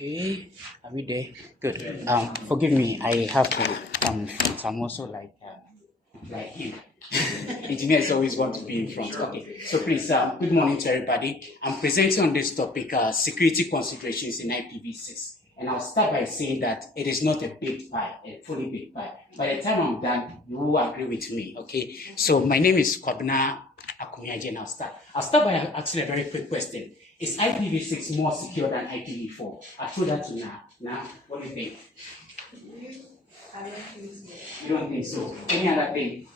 Okay, are we there? Good. Forgive me, I have to come in front. I'm also like him. Engineers always want to be in front. Okay, so please, good morning to everybody. I'm presenting on this topic, security considerations in IPv6. And I'll start by saying that it is not a big pie, a fully big pie. By the time I'm done, you will agree with me, okay? So my name is Akomea-Agyin. I'll start by asking a very quick question. Is IPv6 more secure than IPv4? I threw that to now. Now, what do you think? I don't think so. You don't think so? Any other thing?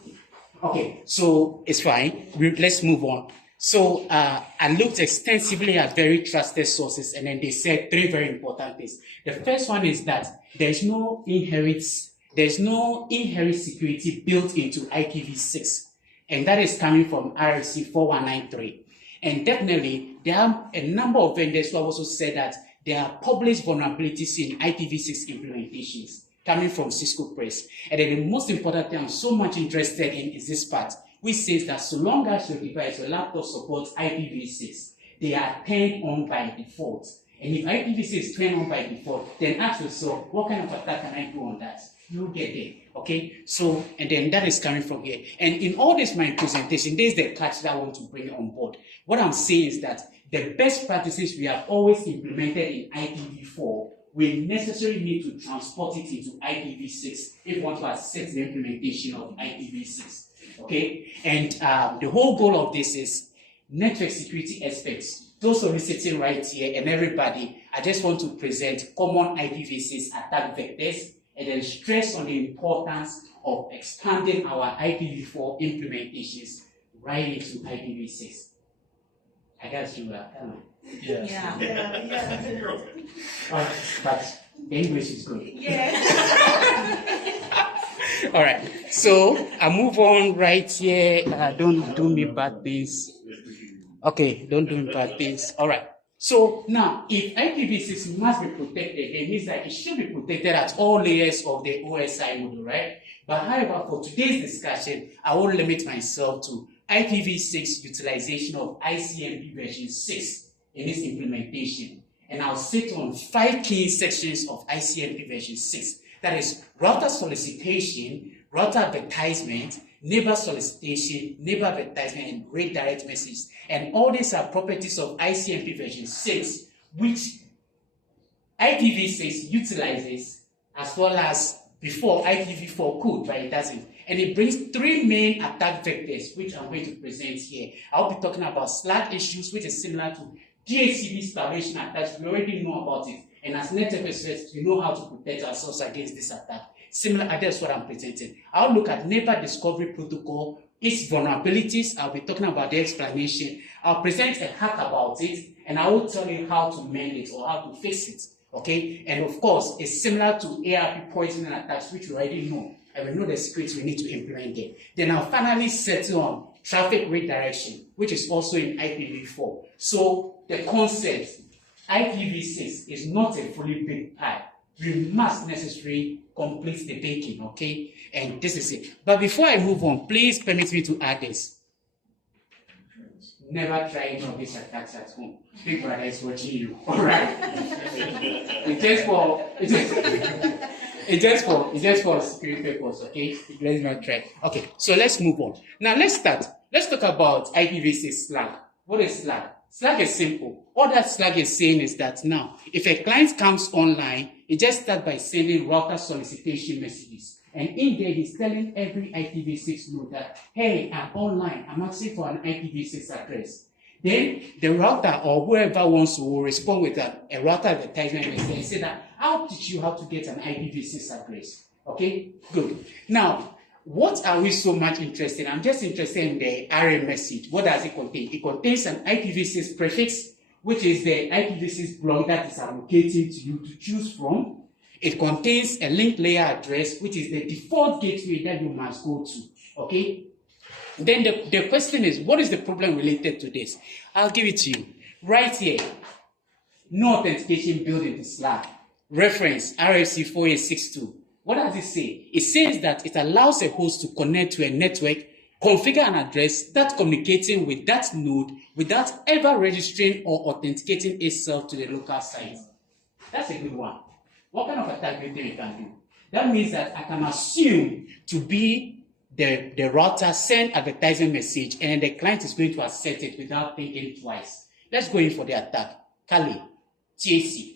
Okay, so it's fine. Let's move on. So I looked extensively at very trusted sources, and then they said three very important things. The first one is that there's no inherent security built into IPv6, and that is coming from RFC 4193. And definitely, there are a number of vendors who have also said that there are published vulnerabilities in IPv6 implementations coming from Cisco Press. And then the most important thing I'm so much interested in is this part, which says that so long as your device, your laptop supports IPv6, they are turned on by default. And if IPv6 is turned on by default, then ask yourself, what kind of attack can I do on that? You'll get there, okay? So, and then that is coming from here. And in all this, my presentation, there's the catch that I want to bring on board. What I'm saying is that the best practices we have always implemented in IPv4, we necessarily need to transport it into IPv6 if we want to accept the implementation of IPv6, okay? And the whole goal of this is network security experts, those who are sitting right here and everybody, I just want to present common IPv6 attack vectors and then stress on the importance of expanding our IPv4 implementations right into IPv6. I guess you are, Yes. Yeah. but the English is good. Yeah. All right, so I move on right here. Don't do me bad things. Okay, don't do me bad things. All right. So now, if IPv6 must be protected, it means that it should be protected at all layers of the OSI model, right? But however, for today's discussion, I will limit myself to IPv6 utilization of ICMP version 6 in its implementation. And I'll sit on 5 key sections of ICMP version 6. That is router solicitation, router advertisement, neighbor solicitation, neighbor advertisement, and redirect message. And all these are properties of ICMP version 6, which IPv6 utilizes as well as before IPv4 could, but it doesn't. And it brings 3 main attack vectors, which I'm going to present here. I'll be talking about SLAG issues, which is similar to DHCP starvation attacks. We already know about it. And as network experts, we know how to protect ourselves against this attack. Similar, that's what I'm presenting. I'll look at neighbor discovery protocol, its vulnerabilities. I'll be talking about the explanation. I'll present a hack about it, and I will tell you how to mend it or how to fix it. Okay? And of course, it's similar to ARP poisoning attacks, which we already know. And we know the security we need to implement there. Then I'll finally settle on traffic redirection, which is also in IPv4. So the concept, IPv6 is not a fully baked pie. We must necessarily complete the baking, okay? And this is it. But before I move on, please permit me to add this. Never try any of these attacks at home. Big Brother is watching you, all right? It's just for security purpose, okay? Let's not try. Okay, so let's move on. Now let's start. Let's talk about IPv6 SLAG. What is SLAG? SLAG is simple. All that SLAG is saying is that now, if a client comes online, it just starts by sending router solicitation messages. And in there, he's telling every IPv6 node that, hey, I'm online. I'm asking for an IPv6 address. Then the router or whoever wants to will respond with a router advertisement message and say that, I'll teach you how to get an IPv6 address. Okay, good. Now, what are we so much interested in? I'm just interested in the array message. What does it contain? It contains an IPv6 prefix, which is the IPv6 block that is allocated to you to choose from. It contains a link layer address, which is the default gateway that you must go to. Okay? Then the question is, what is the problem related to this? I'll give it to you. Right here, no authentication built into SLAG. Reference RFC 4862. What does it say? It says that it allows a host to connect to a network, configure an address that's communicating with that node without ever registering or authenticating itself to the local site. That's a good one. What kind of attack do you think we can do? That means that I can assume to be the router send advertising message, and the client is going to accept it without thinking twice. Let's go in for the attack. Kali, TAC.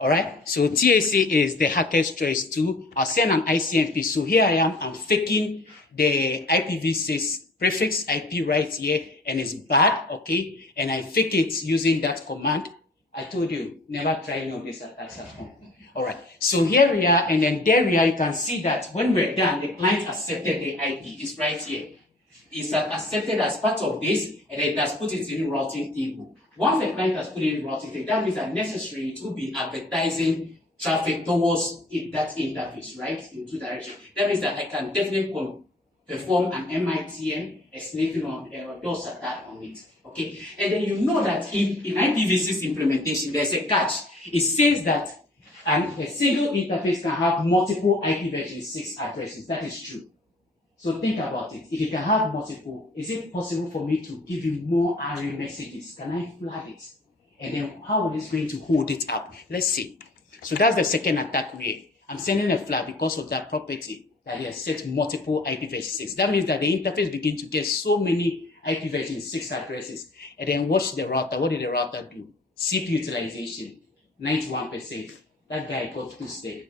All right, so TAC is the hacker's choice too. I'll send an ICMP. So here I am, I'm faking the IPv6 prefix IP right here, and it's bad, okay? And I fake it using that command. I told you, never try any of these attacks at home. All right, so here we are, and then there we are. You can see that when we're done, the client accepted the IP. It's right here. It's accepted as part of this, and it has put it in routing table. Once the client has put it in routing table, that means that necessary it will be advertising traffic towards that interface, right? In two directions. That means that I can definitely perform an MITM, a sniffing on a DOS attack on it. Okay, and then you know that in IPv6 implementation, there's a catch. It says that a single interface can have multiple IPv6 addresses. That is true. So think about it. If you can have multiple, is it possible for me to give you more array messages? Can I flag it? And then how is it going to hold it up? Let's see. So that's the second attack way. I'm sending a flag because of that property that it has set multiple IPv6. That means that the interface begins to get so many IPv6 addresses. And then watch the router. What did the router do? CPU utilization, 91%. That guy got boosted.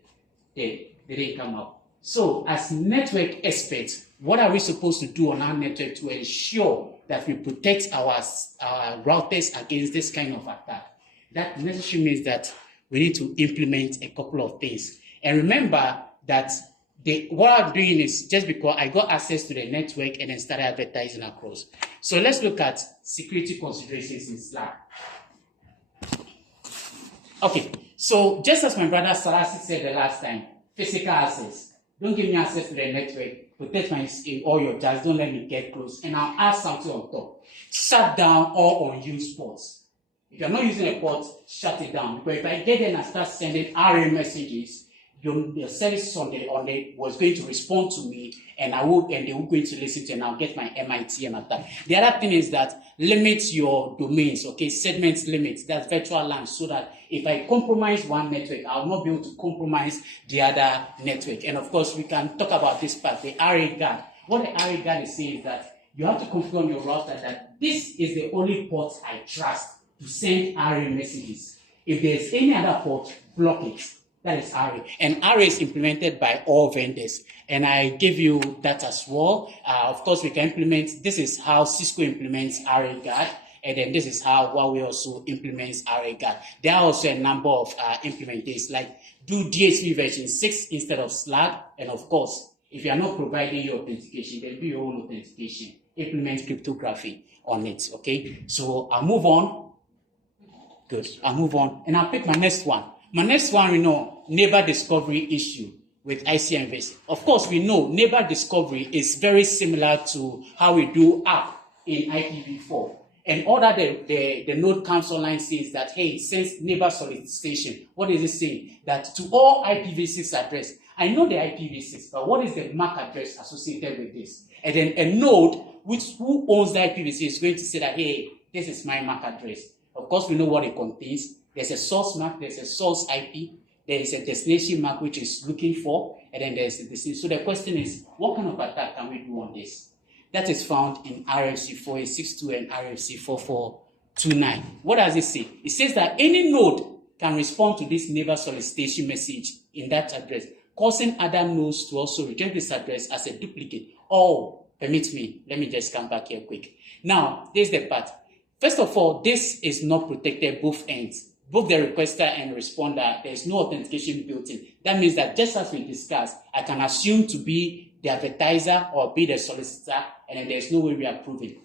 They didn't come up. So as network experts, what are we supposed to do on our network to ensure that we protect our routers against this kind of attack? That necessarily means that we need to implement a couple of things. And remember that what I'm doing is just because I got access to the network and then started advertising across. So let's look at security considerations in Slack. Okay, so just as my brother Sarasi said the last time, physical access. Don't give me access to the network. Protect my all your jars. Don't let me get close. And I'll add something on top. Shut down all unused ports. If you're not using a port, shut it down. Because if I get in and start sending RA messages, the service on the was going to respond to me, and they were going to listen to it, and I'll get my MITM attack. The other thing is that limit your domains, okay? Segment limits, that's virtual LAN, so that if I compromise one network, I'll not be able to compromise the other network. And of course, we can talk about this part, the RA guard. What the RA guard is saying is that you have to configure on your router that this is the only port I trust to send RA messages. If there's any other port, block it. That is RA. And RA is implemented by all vendors. And I give you that as well. Of course, we can implement, this is how Cisco implements RA guard. And then this is how Huawei also implements RA guard. There are also a number of implementations, like do DHCP version 6 instead of SLAG. And of course, if you are not providing your authentication, then do your own authentication. Implement cryptography on it, okay? So I'll move on. Good, I'll move on. And I'll pick my next one. My next one, we know, neighbor discovery issue with ICMVC. Of course, we know neighbor discovery is very similar to how we do app in IPv4. And all that the node comes online says that, hey, since neighbor solicitation, what is it saying? That to all IPv6 address, I know the IPv6, but what is the MAC address associated with this? And then a node who owns the IPv6 is going to say that, hey, this is my MAC address. Of course, we know what it contains. There's a source MAC, there's a source IP, there is a destination MAC which is looking for, and then there's a destination. So the question is, what kind of attack can we do on this? That is found in RFC 4862 and RFC 4429. What does it say? It says that any node can respond to this neighbor solicitation message in that address, causing other nodes to also reject this address as a duplicate. Oh, permit me, let me just come back here quick. Now, there's the part. First of all, this is not protected both ends. Both the requester and responder, there is no authentication built in. That means that just as we discussed, I can assume to be the advertiser or be the solicitor, and then there's no way we are proving.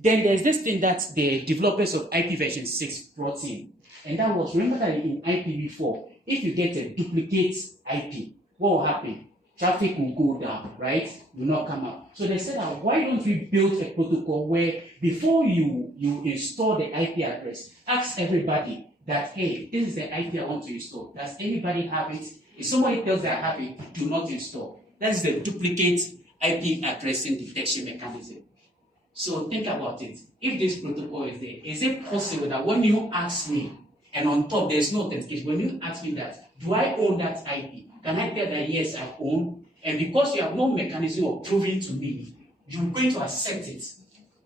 Then there's this thing that the developers of IPv6 brought in. And that was, remember that in IPv4, if you get a duplicate IP, what will happen? Traffic will go down, right? Will not come up. So they said, why don't we build a protocol where before you install the IP address, ask everybody that, hey, this is the IP I want to install. Does anybody have it? If somebody tells they have it, do not install. That's the duplicate IP addressing detection mechanism. So think about it. If this protocol is there, is it possible that when you ask me and on top there's no authentication. When you ask me that, do I own that IP? Can I tell that yes, I own? And because you have no mechanism of proving to me, you're going to accept it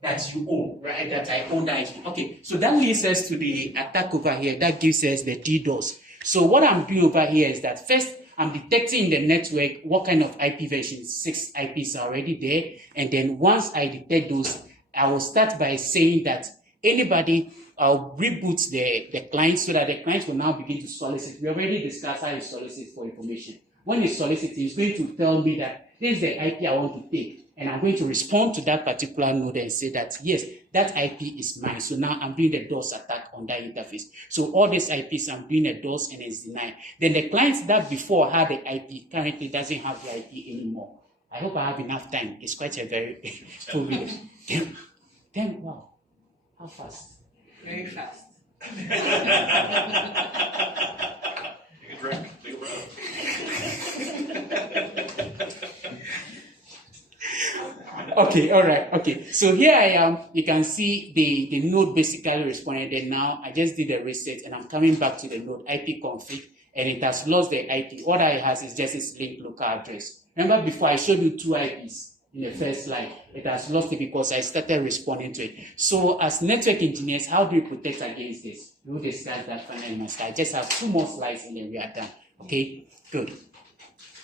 that you own, right? That I own that IP. Okay, so that leads us to the attack over here. That gives us the DDoS. So what I'm doing over here is that first, I'm detecting in the network what kind of IPv6 IPs are already there. And then once I detect those, I will start by saying that anybody reboot the client so that the client will now begin to solicit. We already discussed how you solicit for information. When you solicit, it's going to tell me that this is the IP I want to take. And I'm going to respond to that particular node and say that, yes, that IP is mine. So now I'm doing the DOS attack on that interface. So all these IPs, I'm doing a DOS and it's denied. Then the client that before had the IP currently doesn't have the IP anymore. I hope I have enough time. It's quite a very full video. Then, wow, how fast? Very fast. Take a drink. Take a breath. Okay, all right, okay. So here I am. You can see the node basically responded. And now I just did a reset and I'm coming back to the node IP config and it has lost the IP. All that it has is just its linked local address. Remember before I showed you 2 IPs in the first slide. It has lost it because I started responding to it. So as network engineers, how do we protect against this? We'll discuss that finally in my slide. I just have 2 more slides and then we are done. Okay, good.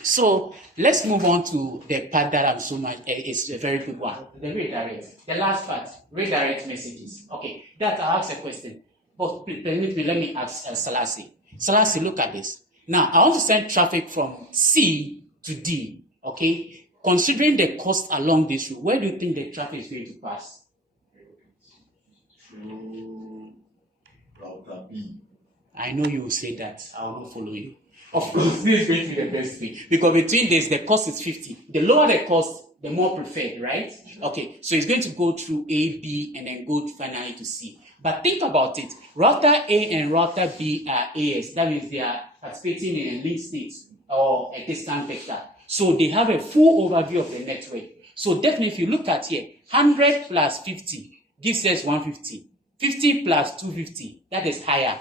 So let's move on to the part that I'm so much, it's a very good one. The redirect. The last part, redirect messages. Okay, that I'll ask a question. But permit me, let me ask Selassie. Selassie, look at this. Now, I want to send traffic from C to D, okay? Considering the cost along this route, where do you think the traffic is going to pass? Through router B. I know you will say that. I will not follow you. Of course, this is going to be the best thing. Because between this, the cost is 50. The lower the cost, the more preferred, right? Okay, so it's going to go through A, B, and then go finally to C. But think about it. Router A and router B are AS. That means they are participating in a link state or a distant vector. So they have a full overview of the network. So definitely, if you look at here, 100 plus 50 gives us 150. 50 plus 250, that is higher.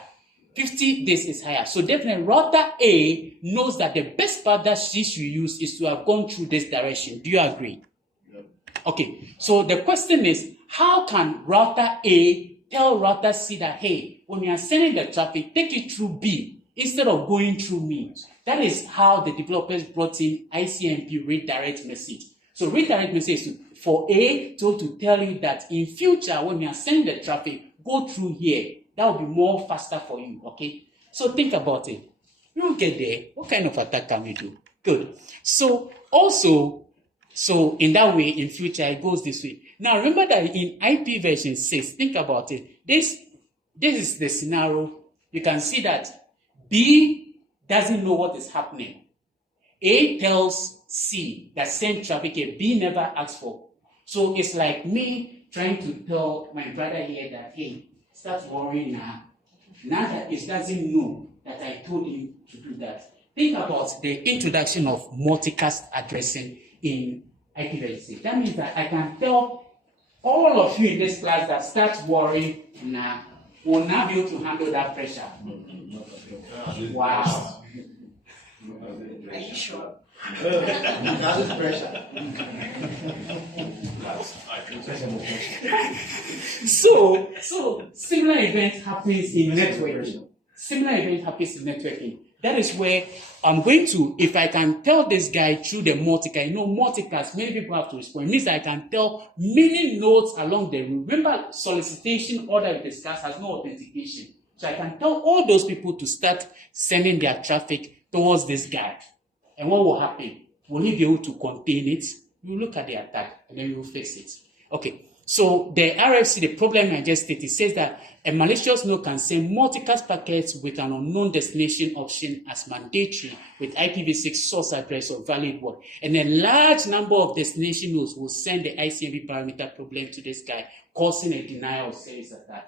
50, this is higher. So definitely, router A knows that the best path that she should use is to have gone through this direction. Do you agree? Yep. Okay. So the question is, how can router A tell router C that, hey, when we are sending the traffic, take it through B instead of going through me? That is how the developers brought in ICMP redirect message. So redirect message is for A to tell you that in future, when we are sending the traffic, go through here. That will be more faster for you, okay? So think about it. You'll get there. What kind of attack can we do? Good. So also, so in that way, in future, it goes this way. Now, remember that in IPv6, think about it. This is the scenario. You can see that B doesn't know what is happening. A tells C that send traffic here. B never asks for. So it's like me trying to tell my brother here that, hey, start worrying now. Now that it doesn't know that I told him to do that. Think about the introduction of multicast addressing in IPv6. That means that I can tell all of you in this class that start worrying now will now be able to handle that pressure. Wow. Are you sure? That is pressure. So similar event happens in networking. Similar event happens in networking. That is where I'm going to, if I can tell this guy through the multicast, multicast, many people have to respond. It means I can tell many nodes along the route. Remember, solicitation order we discussed has no authentication. So I can tell all those people to start sending their traffic towards this guy. And what will happen? Will he be able to contain it? You look at the attack and then you will fix it. Okay. So the RFC, the problem I just stated, says that a malicious node can send multicast packets with an unknown destination option as mandatory with IPv6 source address or valid word. And a large number of destination nodes will send the ICMP parameter problem to this guy, causing a denial of service attack.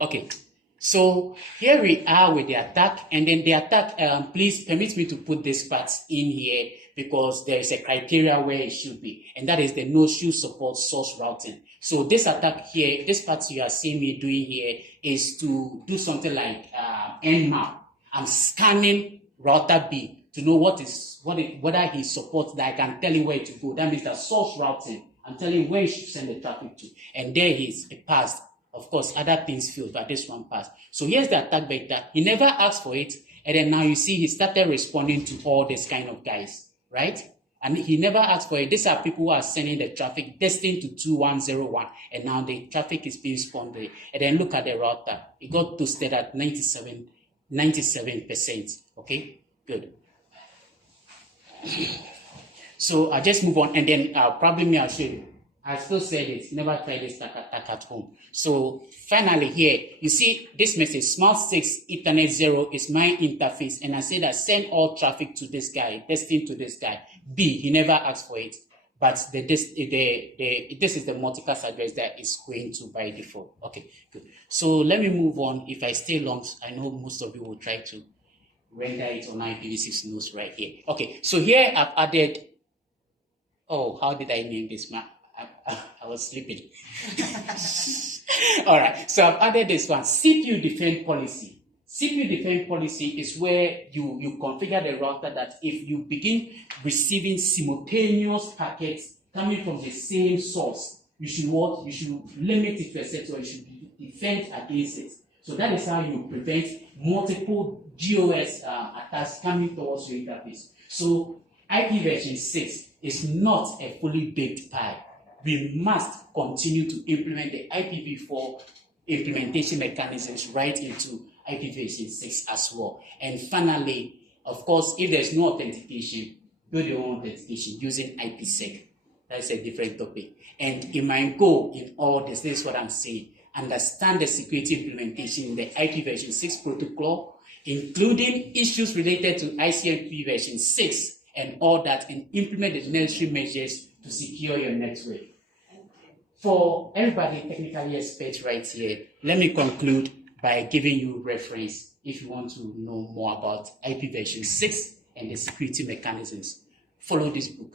Okay. So here we are with the attack, and then the attack, please permit me to put this part in here because there is a criteria where it should be, and that is the node should support source routing. So this attack here, this part you are seeing me doing here is to do something like nmap. I'm scanning router B to know whether he supports that. I can tell him where to go. That means that source routing. I'm telling him where he should send the traffic to. And there it passed. Of course, other things failed, but this one passed. So here's the attack vector. He never asked for it. And then now you see he started responding to all this kind of guys, right? And he never asked for it. These are people who are sending the traffic destined to 2101. And now the traffic is being spawned there. And then look at the router. It got toasted at 97%. Okay, good. So I'll just move on, and then probably I'll show you. I still said it, never try this attack at home. So finally here, you see this message, small 6 Ethernet 0 is my interface, and I say that send all traffic to this guy, destined to this guy. B, he never asked for it, but this is the multicast address that is going to by default. Okay, good. So let me move on. If I stay long, I know most of you will try to render it on IPv6 nodes right here. Okay, so here I've added, oh, how did I name this map? I was sleeping. All right, so I've added this one, CPU defend policy. CPU defend policy is where you configure the router that if you begin receiving simultaneous packets coming from the same source, you should what? You should limit it to a set, or you should defend against it. So that is how you prevent multiple DOS attacks coming towards your interface. So IPv6 is not a fully baked pie. We must continue to implement the IPv4 implementation mechanisms right into IPv6 as well. And finally, of course, if there's no authentication, build your own authentication using IPsec. That's a different topic. And in my goal in all this is what I'm saying. Understand the security implementation in the IPv6 protocol, including issues related to ICMP 6 and all that, and implement the necessary measures to secure your network. For everybody technically experts right here, let me conclude by giving you reference if you want to know more about IPv6 and the security mechanisms. Follow this book.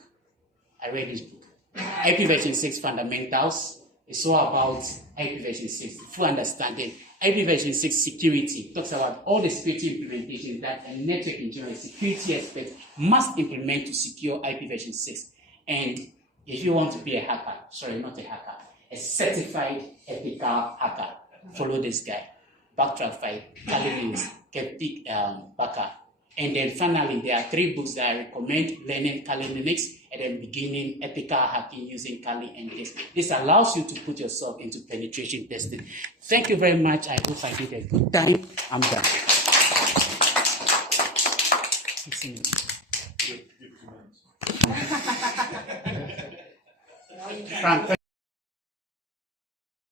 I read this book. IPv6 Fundamentals is all about IPv6, full understanding. IPv6 security talks about all the security implementations that a network engineer, security expert must implement to secure IPv6. And if you want to be a hacker, sorry, not a hacker, a certified ethical hacker, follow this guy. Backtrack 5, Kali Linux, Skeptic Backer. And then finally, there are 3 books that I recommend: Learning Kali Linux, and then Beginning Ethical Hacking Using Kali and this. This allows you to put yourself into penetration testing. Thank you very much. I hope I did a good time. I'm done. 16 minutes. Frank,